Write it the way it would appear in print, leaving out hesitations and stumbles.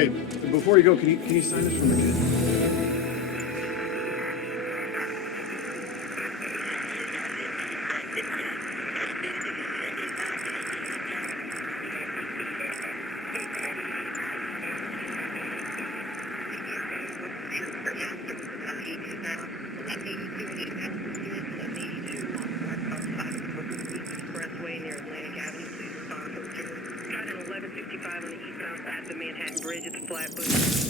Hey, before you go, can you sign this for me? Expressway near Atlantic Avenue. Please respond to Got an 1155 on the eastbound side of the Manhattan Bridge at the Flatbush.